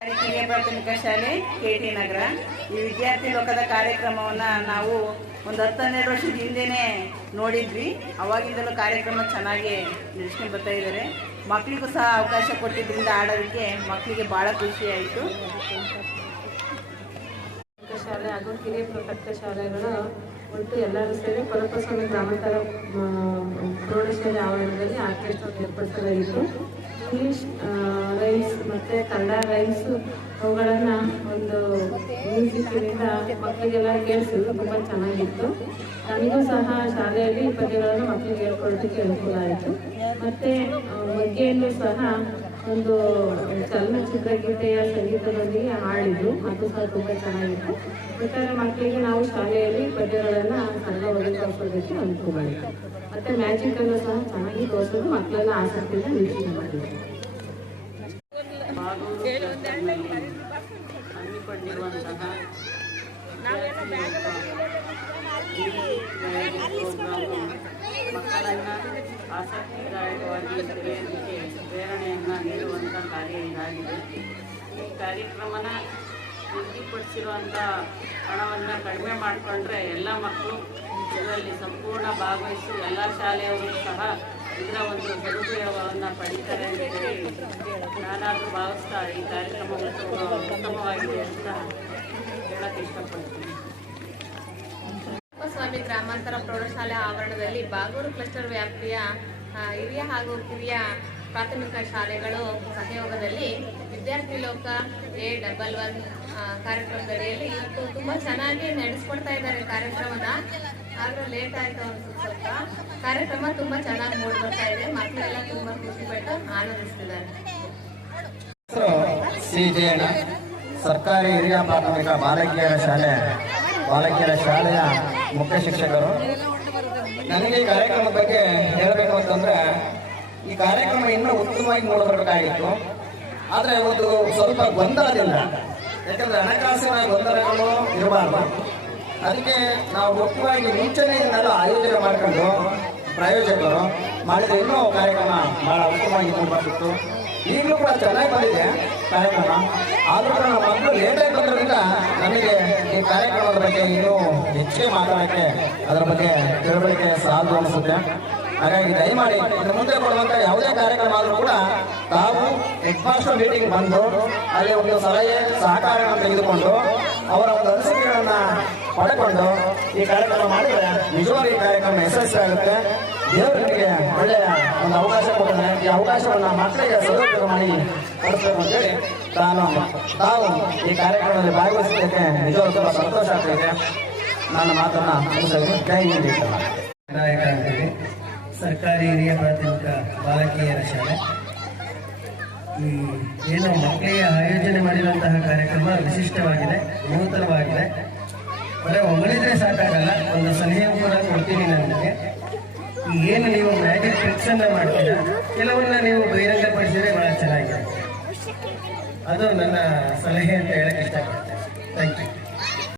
ಹಿರಿಯ ಪ್ರಾಥಮಿಕ ಶಾಲೆ, ಕೆ ಟಿ ನಗರ. ಈ ವಿದ್ಯಾರ್ಥಿ ಲೋಕದ ಕಾರ್ಯಕ್ರಮವನ್ನು ನಾವು ಒಂದು ಹತ್ತು ಹನ್ನೆರಡು ವರ್ಷದ ಹಿಂದೆನೇ ನೋಡಿದ್ವಿ. ಅವಾಗಿಂದಲೂ ಕಾರ್ಯಕ್ರಮ ಚೆನ್ನಾಗಿ ನಡೆಸ್ಕೊಂಡು ಬರ್ತಾ ಇದ್ದಾರೆ ಮಕ್ಕಳಿಗೂ ಸಹ ಅವಕಾಶ ಕೊಟ್ಟಿದ್ದರಿಂದ ಆಡೋದಕ್ಕೆ ಮಕ್ಕಳಿಗೆ ಭಾಳ ಖುಷಿ ಆಯಿತು. ಪ್ರಾಥಮಿಕ ಶಾಲೆ ಹಾಗೂ ಕಿರಿಯ ಪ್ರಾಥಮಿಕ ಶಾಲೆಗಳು ಒಟ್ಟು ಎಲ್ಲರೂ ಸೇರಿ ಕೊರಪಸ್ವಾಮಿ ಗ್ರಾಮಾಂತರ ಪ್ರೌಢಶಾಲೆ ಆವರಣದಲ್ಲಿ ಆರ್ಕೆಸ್ಟ್ರಾ ಏರ್ಪಡಿಸಲಾಗಿತ್ತು. ಇಂಗ್ಲಿಷ್ ರೈಮ್ಸ್ ಮತ್ತೆ ಕನ್ನಡ ರೈಮ್ಸ್ ಅವುಗಳನ್ನ ಒಂದು ಮ್ಯೂಸಿಕ್ನಿಂದ ಮಕ್ಕಳಿಗೆಲ್ಲ ಕೇಳಿಸಿದ್ರು ತುಂಬ ಚೆನ್ನಾಗಿತ್ತು. ನಮಗೂ ಸಹ ಶಾಲೆಯಲ್ಲಿ ಈ ಪದ್ಯಗಳನ್ನು ಮಕ್ಕಳಿಗೆ ಹೇಳ್ಕೊಡೋದಕ್ಕೆ ಅನುಕೂಲ ಆಯಿತು. ಮತ್ತೆ ಮಗ್ಗೆಯಲ್ಲೂ ಸಹ ಒಂದು ಚಲನಚಿತ್ರ ಗೀತೆಯ ಸಂಗೀತದೊಂದಿಗೆ ಹಾಡಿದ್ರು. ಅದು ಸಹ ತುಂಬ ಚೆನ್ನಾಗಿತ್ತು. ಬೇಕಾದ್ರೆ ಮಕ್ಕಳಿಗೆ ನಾವು ಶಾಲೆಯಲ್ಲಿ ಪದ್ಯಗಳನ್ನು ಸರಳವಾಗಿ ಕಲಿಸೋದಕ್ಕೆ ಅನುಕೂಲ ಆಯಿತು. ಮತ್ತೆ ಮ್ಯಾಜಿಕ್ ಅನ್ನು ಸಹ ಚೆನ್ನಾಗಿ ತೋರಿಸೋದು ಮಕ್ಕಳೆಲ್ಲ ಆಸಕ್ತಿಯಿಂದ ವೀಕ್ಷಣೆ ಮಾಡಿದ್ರು ಹಮ್ಮಿಕೊಂಡಿರುವಂತಹ ಮಕ್ಕಳನ್ನು ಆಸಕ್ತಿದಾಯಕವಾಗಿ ಕಲಿಯಲಿಕ್ಕೆ ಪ್ರೇರಣೆಯನ್ನು ನೀಡುವಂಥ ಕಾರ್ಯ ಇದಾಗಿದೆ ಈ ಕಾರ್ಯಕ್ರಮನ ನಿಗದಿಪಡಿಸಿರುವಂಥ ಹಣವನ್ನು ಕಡಿಮೆ ಮಾಡಿಕೊಂಡ್ರೆ ಎಲ್ಲ ಮಕ್ಕಳು ಇದರಲ್ಲಿ ಸಂಪೂರ್ಣ ಭಾಗವಹಿಸಿ ಎಲ್ಲ ಶಾಲೆಯವರು ಸಹ ಇದರ ಒಂದು ಸದುಪಯೋಗವನ್ನು ಪಡೀತಾರೆ ನಾನಾದರೂ ಭಾವಿಸ್ತಾ ಈ ಕಾರ್ಯಕ್ರಮ ಉತ್ತಮವಾಗಿದೆ ಅಂತ ಹೇಳಕ್ಕೆ ಇಷ್ಟಪಡ್ತೀನಿ. ಸ್ವಾಮಿ ಗ್ರಾಮಾಂತರ ಪ್ರೌಢಶಾಲೆ ಆವರಣದಲ್ಲಿ ಬಾಗೂರು ಕ್ಲಸ್ಟರ್ ವ್ಯಾಪ್ತಿಯ ಹಿರಿಯ ಹಾಗೂ ಕಿರಿಯ ಪ್ರಾಥಮಿಕ ಶಾಲೆಗಳು ಸಹಯೋಗದಲ್ಲಿ ವಿದ್ಯಾರ್ಥಿ ಲೋಕ ಎ ಡಬಲ್ ಒನ್ ಕಾರ್ಯಕ್ರಮದಡಿಯಲ್ಲಿ ಇವತ್ತು ತುಂಬ ಚೆನ್ನಾಗಿ ನಡೆಸ್ಕೊಡ್ತಾ ಇದ್ದಾರೆ ಕಾರ್ಯಕ್ರಮನ. ಆದ್ರೆ ಲೇಟ್ ಆಯ್ತು ಅನ್ಸುತ್ತೆ ಕಾರ್ಯಕ್ರಮ ತುಂಬಾ ಚೆನ್ನಾಗಿ ಮೂಡ್ ಬರ್ತಾ ಇದೆ. ಮಕ್ಕಳೆಲ್ಲ ತುಂಬಾ ಖುಷಿ ಪಟ್ಟು ಆನಂದಿಸ್ತಿದ್ದಾರೆ. ಸಿ ಜಯಣ್ಣ, ಸರ್ಕಾರಿ ಹಿರಿಯ ಪ್ರಾಥಮಿಕ ಬಾಲಕಿಯರ ಶಾಲೆ, ಬಾಲಕಿಯರ ಶಾಲೆಯ ಮುಖ್ಯ ಶಿಕ್ಷಕರು. ನನಗೆ ಈ ಕಾರ್ಯಕ್ರಮದ ಬಗ್ಗೆ ಹೇಳಬೇಕು ಅಂತಂದ್ರೆ, ಈ ಕಾರ್ಯಕ್ರಮ ಇನ್ನೂ ಉತ್ತಮವಾಗಿ ನೋಡಬೇಕಾಗಿತ್ತು ಆದರೆ ಒಂದು ಸ್ವಲ್ಪ ಗೊಂದಲದಿಂದ, ಯಾಕಂದ್ರೆ ಹಣಕಾಸಿನ ಗೊಂದಲಗಳು ಇರಬಾರ್ದು. ಅದಕ್ಕೆ ನಾವು ಮುಖ್ಯವಾಗಿ ಮುಂಚೆನೆಯಿಂದಲೂ ಆಯೋಜನೆ ಮಾಡ್ಕೊಂಡು ಪ್ರಾಯೋಜಕರು ಮಾಡಿದ ಇನ್ನೂ ಕಾರ್ಯಕ್ರಮ ಬಹಳ ಉತ್ತಮವಾಗಿ ನೋಡ್ಬೇಕಿತ್ತು ಈಗಲೂ ಕೂಡ ಚೆನ್ನಾಗಿ ಬಂದಿದೆ ಕಾರ್ಯಕ್ರಮ. ಆದರೂ ಕೂಡ ನಮ್ಮ ಮಕ್ಕಳು ಲೇಟಾಗಿ ಬಂದ್ರಿಂದ ನಮಗೆ ಈ ಕಾರ್ಯಕ್ರಮದ ಬಗ್ಗೆ ಇನ್ನೂ ಹೆಚ್ಚಿಗೆ ಮಾತಾಡೋಕ್ಕೆ ಅದರ ಬಗ್ಗೆ ತಿಳುವಳಿಕೆ ಸಾಲದು ಅನಿಸುತ್ತೆ. ಹಾಗಾಗಿ ದಯಮಾಡಿ ಇನ್ನು ಮುಂದೆ ಕೊಡುವಂಥ ಯಾವುದೇ ಕಾರ್ಯಕ್ರಮ ಆದರೂ ಕೂಡ ತಾವು ಹೆಡ್ ಮಾಸ್ಟರ್ ಮೀಟಿಂಗ್ ಬಂದು ಅಲ್ಲಿ ಒಂದು ಸಲಹೆ ಸಹಕಾರವನ್ನು ತೆಗೆದುಕೊಂಡು ಪಡೆದುಕೊಂಡು ಈ ಕಾರ್ಯಕ್ರಮ ಮಾಡಿದ್ರೆ ನಿಜವಾಗಿ ಈ ಕಾರ್ಯಕ್ರಮ ಯಶಸ್ವಿ ಆಗುತ್ತೆ ದೇವರಿಗೆ ಒಳ್ಳೆಯ ಒಂದು ಅವಕಾಶ ಕೊಡ್ತಾನೆ ಈ ಅವಕಾಶವನ್ನು ಮಕ್ಕಳಿಗೆ ಸದುಪಯೋಗ ಮಾಡಿ ಕೊಡಿಸ್ಬೇಕು ಅಂತೇಳಿ ತಾನು ತಾವು ಈ ಕಾರ್ಯಕ್ರಮದಲ್ಲಿ ಭಾಗವಹಿಸಿದ್ದಕ್ಕೆ ನಿಜವಾಗ ತುಂಬ ಸಂತೋಷ ಆಗ್ತಿದೆ. ನನ್ನ ಮಾತನ್ನ ಮುಗಿಸಲು ಕೈ ಅಂತೇಳಿ ಸರ್ಕಾರಿ ಹಿರಿಯ ಪ್ರಾಥಮಿಕ ಬಾಲಕಿಯರ ಶಾಲೆ. ಈ ಏನು ಮಕ್ಕಳಿಗೆ ಆಯೋಜನೆ ಮಾಡಿರುವಂತಹ ಕಾರ್ಯಕ್ರಮ ವಿಶಿಷ್ಟವಾಗಿದೆ, ನೂತನವಾಗಿದೆ. ಬರೀ ಹೊಗಳಿದ್ರೆ ಸಾಕಾಗಲ್ಲ, ಒಂದು ಸಲಹೆ ಕೂಡ ಕೊಡ್ತೀನಿ ನನಗೆ. ಏನು ನೀವು ಮ್ಯಾಜಿಕ್ ಟ್ರಿಕ್ಸ್ ಅನ್ನ ಮಾಡ್ತೀರ? ಕೆಲವನ್ನ ನೀವು ಬಹಿರಂಗಪಡಿಸಿದ್ರೆ ಬಹಳ ಚೆನ್ನಾಗಿದೆ ಅದು ನನ್ನ ಸಲಹೆ ಅಂತ ಹೇಳಕ್ ಇಷ್ಟಪಡ್ತೇನೆ. Thank you